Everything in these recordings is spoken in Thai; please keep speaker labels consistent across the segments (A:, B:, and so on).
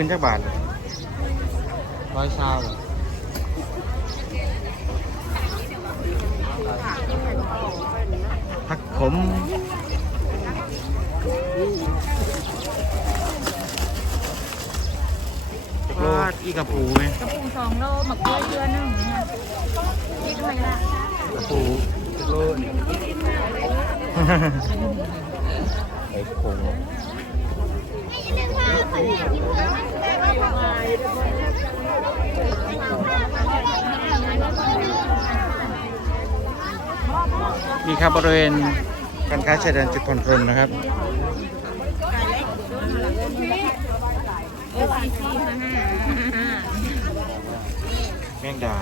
A: พื้นจักบาทร้อยชาวเหรอผักขมทอดอีกระปูไหม
B: กระปุกสองโลหมักเกลือเดือนหนึงเนี่ยนี่ทำไมล่ะ
A: กระปูโลน
C: ไอ้คง
A: นี่ครับบริเวณการค้าชายแดนจุดผ่อนปลนนะครับแมงดา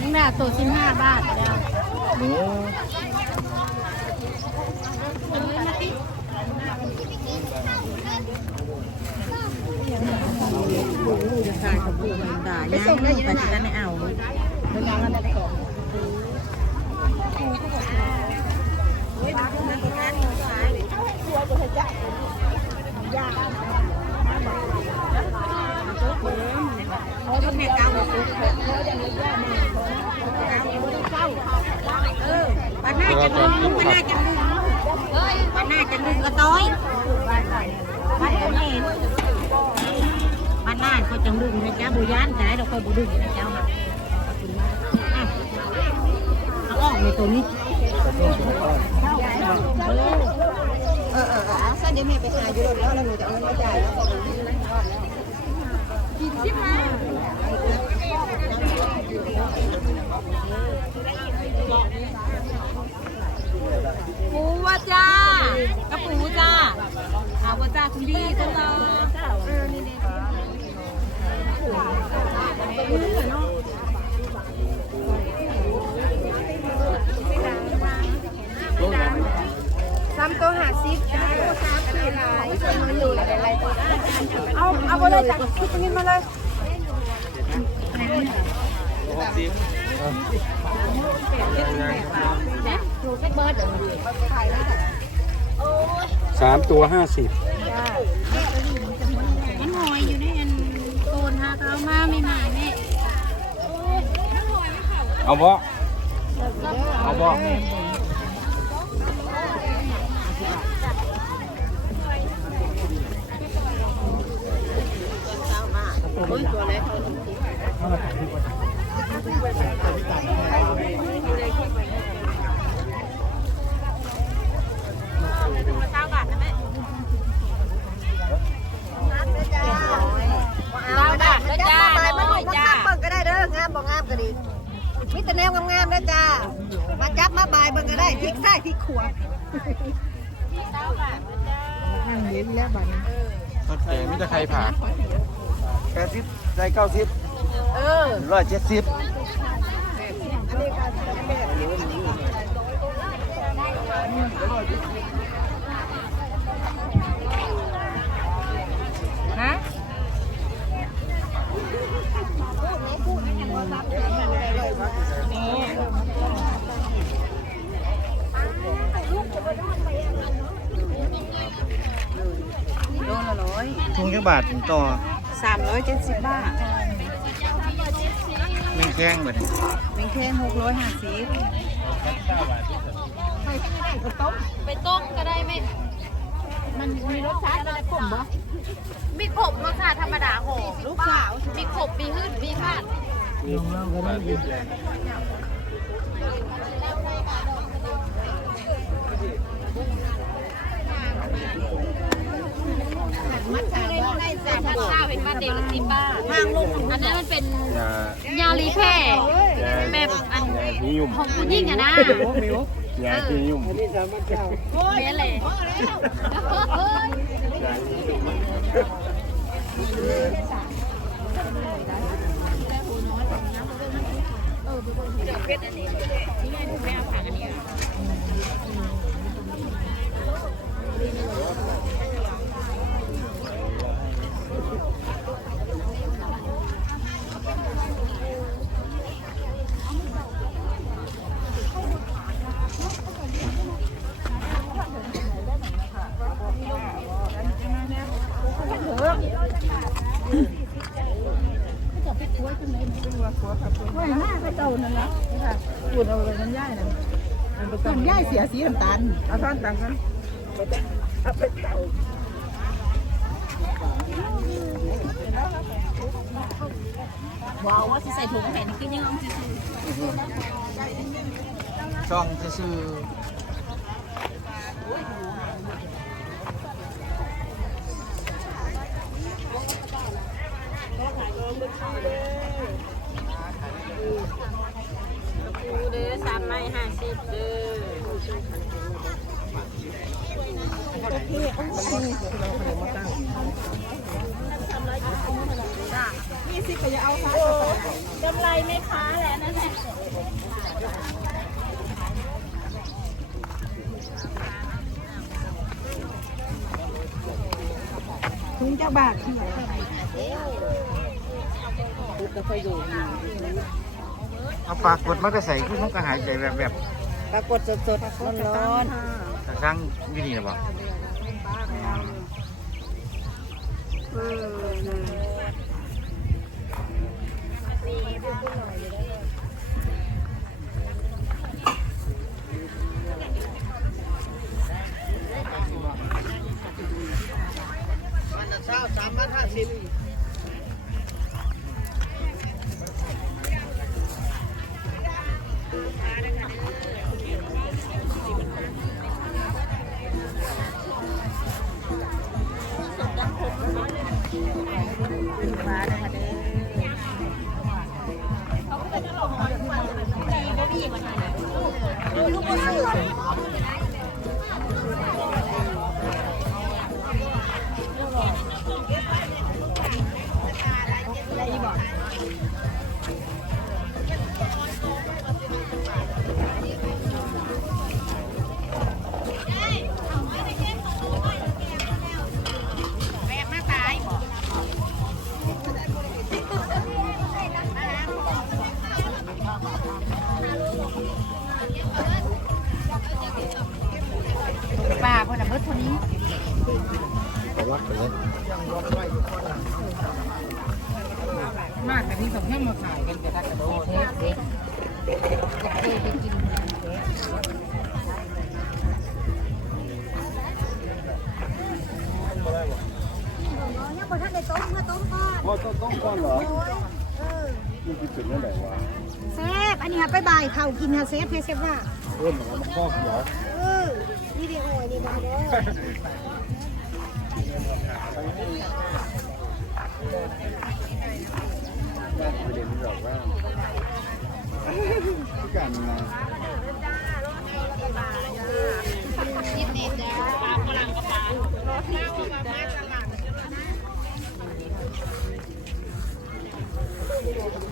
B: นี่แม่ตัวสิบห้าบาทแล้ว
A: หมู
B: ขายกระปุกด่าย่างไปที่นั่นไม่เอา
A: เดี๋ยวเรา จะกินผัก
B: วันหน้าจะดึงกระต้อยวันคนเห็นวันหน้าเขาจังดึงนะจ๊ะบุญานแต่เราเคยบุดึงนะเจ้าค่ะเอาออกในตัวนี้
D: เออเออเออสั้นเดี๋ยวแม่ไปหาอยู่รถแล้วแล้วหนูจะเอาเงินมาจ่ายแล้วกินใช่ไหม
B: ปูว่าจ้ากระปูจ้าเอาว่าจ้าคุณพี่จังเลย
D: ซ้ำตัวหาซิปจ้าสามสี่ลายมันอยู่อะไรตัวเอาเอาไปเลยจ้ะคิดเงินมาเลย
A: สามตัวห้าสิบ
B: มันหอยอยู่ในอันโซนหาเขามาไม่มาแม่
A: เอาบ่เอาบ่
D: ก็ดีมีแต่แนวงามๆนะจ้า มาจับมาบายเบิ่งก็ได้พลิกซ้ายพลิกขวา
A: ทอดแกงมิตรไข่ผัก แปดสิบใจเก้าสิบ
D: เออ
A: ร้อยเจ็ดสิบ
B: ฮะ
D: โลละร้อย
A: ทุงจักบาทถึงต่อ
D: สามร้อยเจ็ดสิบบาท
A: แมงแข้งแบบ
D: เป็นแค่หกร้อยห้าสิบ
B: ไปต้มก็ได้ไหมมันมีรสชาติอะไรขมปะมีขมรสชาติธรรมดาหอมลูกสาวมีขมมีหืดมีพาดแต่ถ้าข้า วเป็นบ้านเด็กละสิบบาทางลงอันนั้นมันเป็น
A: ยายา
B: ลีแพร่แบบอัน
A: นิยม
B: ของผู้หญิงอะนะ
A: ยาที่นิยม
B: เนี้ยเลย
D: ต้นย่ายเสียสีน้ำตาลเอาท่อนต่างกัน
B: ว้าวว่าสิใส่ถุงเห็นขึ้นยังเอาสิ
A: ช่องซื่อ
B: ปูเด้อสามไม้ห้าสิบเด้ อจำไรไม่ค้าแหละนั่นแหละ
D: ถุงเจ้าบาท
A: ๆเอาปากกดมันก็ใส่ขึ้นมันก็หายใจแบบแบบ
D: ปรากฏสดๆร้อน
A: กระทั่งวินี่นะบ่
C: วันละเช้าสามพันห้าสิบ
D: ฟ้านะคะ มัน
C: คือจุดนั่นแหละวะ
D: เซฟอันนี้ค่ะไปบ่ายเขากินค่ะเซฟเซฟว่า
C: เริ่มของมันคอกเหรอ
D: เออวิดีโอนี่มาเด้อ
C: ประเด็นที่บอกว่าที่การมา
D: ถามมั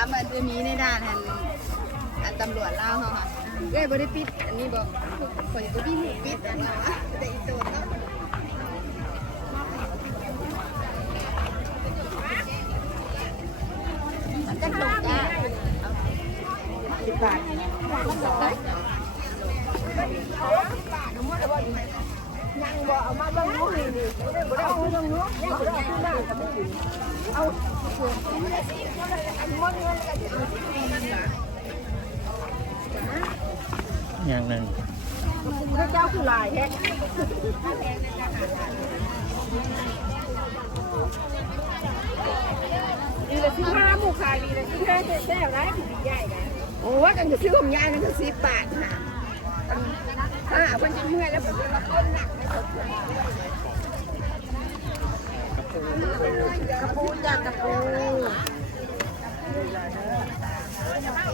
D: ในด้านอันอันตำรวจเล่าเขาค่ะเอ้ยบริปิดอันนี้บอกคนจะพี่หูปิดอันนะแต่อีตัวเนาะมันจะถูกจ้าสิบบาทยังบ่เอามาเบิ่งนู้นนี่นี่บ่ได้เอาเบิ่งนู้นยังบ่ได้เอาขึ้นหน้าบไม่ถึงเอา
A: อย่างหนึ่ง
D: พระเจ้าคือลายแฮะ
E: ดีเลยสิบห้าหมูขายดีเลยสิบห้าแซ่บได้ดีใหญ่เลย
D: โอ้ว่ากันจะซื้อของยายนั่นก็สิบบาทค่ะถ้ามันจะเมื่อยแล้วผมจะมาต้นหนักนะ กระปูจ้ากระปู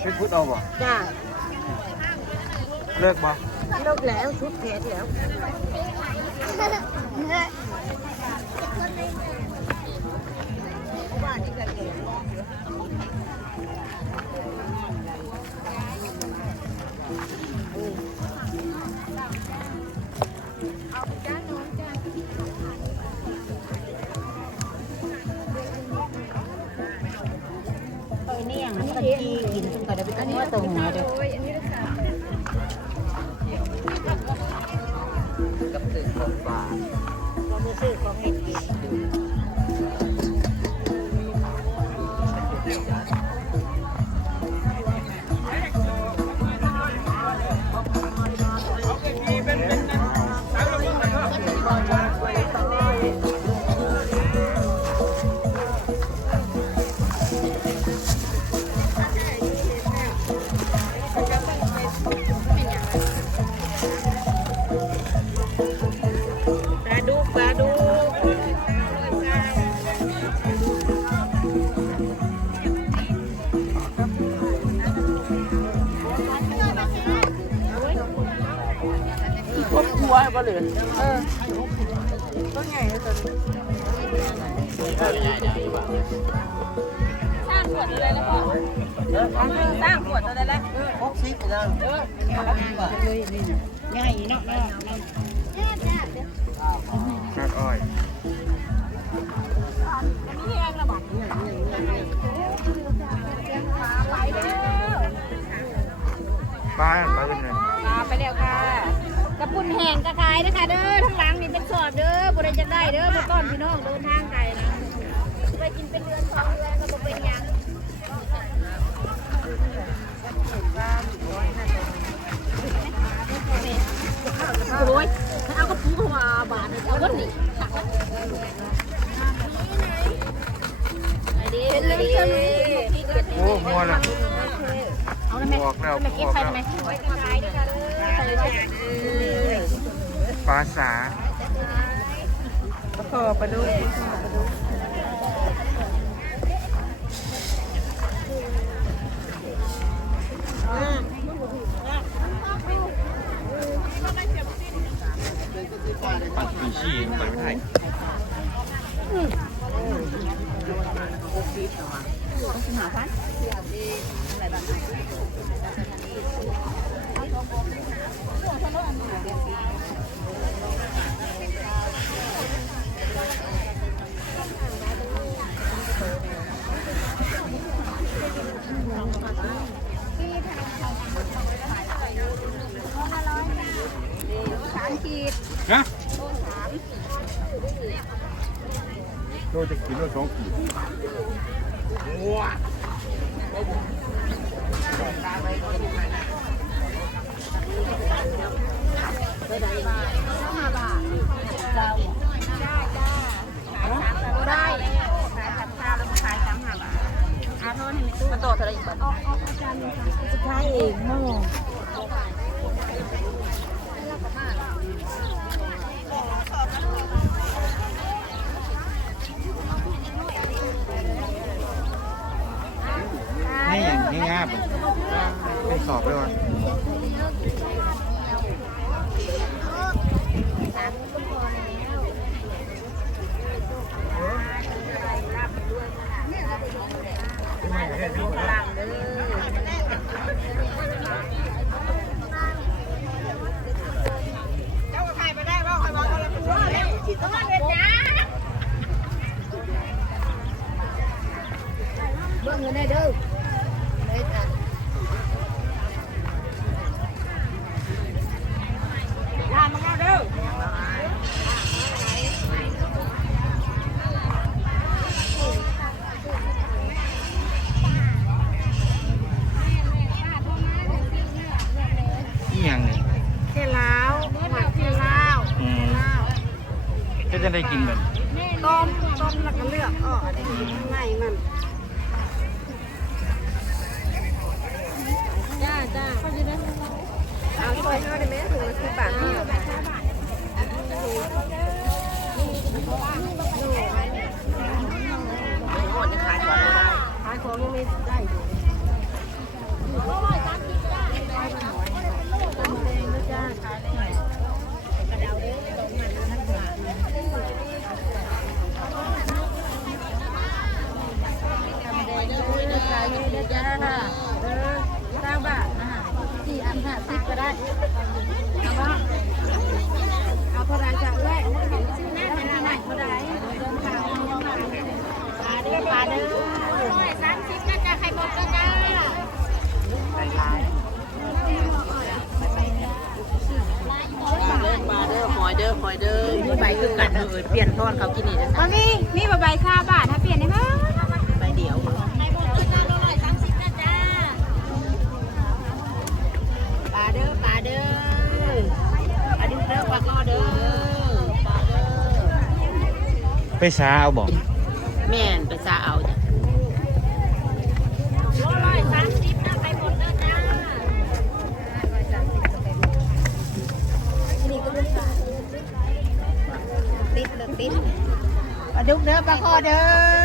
A: เป็นพุทธเอาบ่
D: จ้า
A: เลิกบ่
D: เลิกแล้วชุดเพชรแล้ว
B: เเนี่ยมันตะกี้กินจนกระดาษอันนี้ว่าตรงหัวเด้อ
D: ครบครัวก็เหลือ
E: สร้างขวดอะไรแล้วพ่อสร้างขวดอะไรแล้ว
D: ครบซิปแล้ว
B: ง่ายเนาะเนาะ
A: คากอ้อยปลาปลาเป็นไง
E: ปลาไปแล้วค่ะ กระปุ่นแห้งกระขายนะคะเด้อทั้งหลังนี่เป็นสอดเด้อบุได้จะได้เด้อมาต้อนพี่น้องเดินทางไกลนะไปกินเป็นเรือนสองเรือนก็บ่เป็นหยังโอ้ยเอากระปุกมาบาทเอาวันนี้เป็นเลยเป็นเลย
A: โอ้มัวละ
E: เอาได้ไหม
A: บอกแล้ว
E: ไม่เก็บ
A: บอก
E: ใคร
A: แล้ว
E: ไหมไว้กระจาด้วยกันใส่ไว้
A: ปลาสา
D: พอไปดู
A: ปลาปีชีปลาไทย
E: สามขีด
A: ฮะ
C: โลจะกินโลสองขีด
E: ได้ มันต่อเท่าไรอีกบ้าง
B: สุดท้ายเองโม่
A: ให้อย่างนี้งาบเป็นสอบเลยวะ
D: เบิ่งเงินได้เด้อเลยจ้ะ
A: จะได้กินเหมือน
D: ต้มต้มแล้วก็เลือกออกได้ข้างในมัน
E: จ้าจ้าเขาได้
D: เอาซอยเท่าได้ไหมถุงละสิบบาทนี่ขายของยังไม่ได้อยู่
E: เด้อ
B: หอยเด้อหอยเด้อมีใบคือกันเออเปลี่ยนทอดเขากินนี่นะ
E: มามีมีใบใบคาบาทถ้าเปลี่ยนได้ไหม
A: สาเอาบอก
B: แม่นไปซาเอาจ้ะ
E: ร้อยสามสิบนะใครบอกก็จ้า
D: ติดเลยติด
B: ปลาดุกเด้อปลาคอเด้อ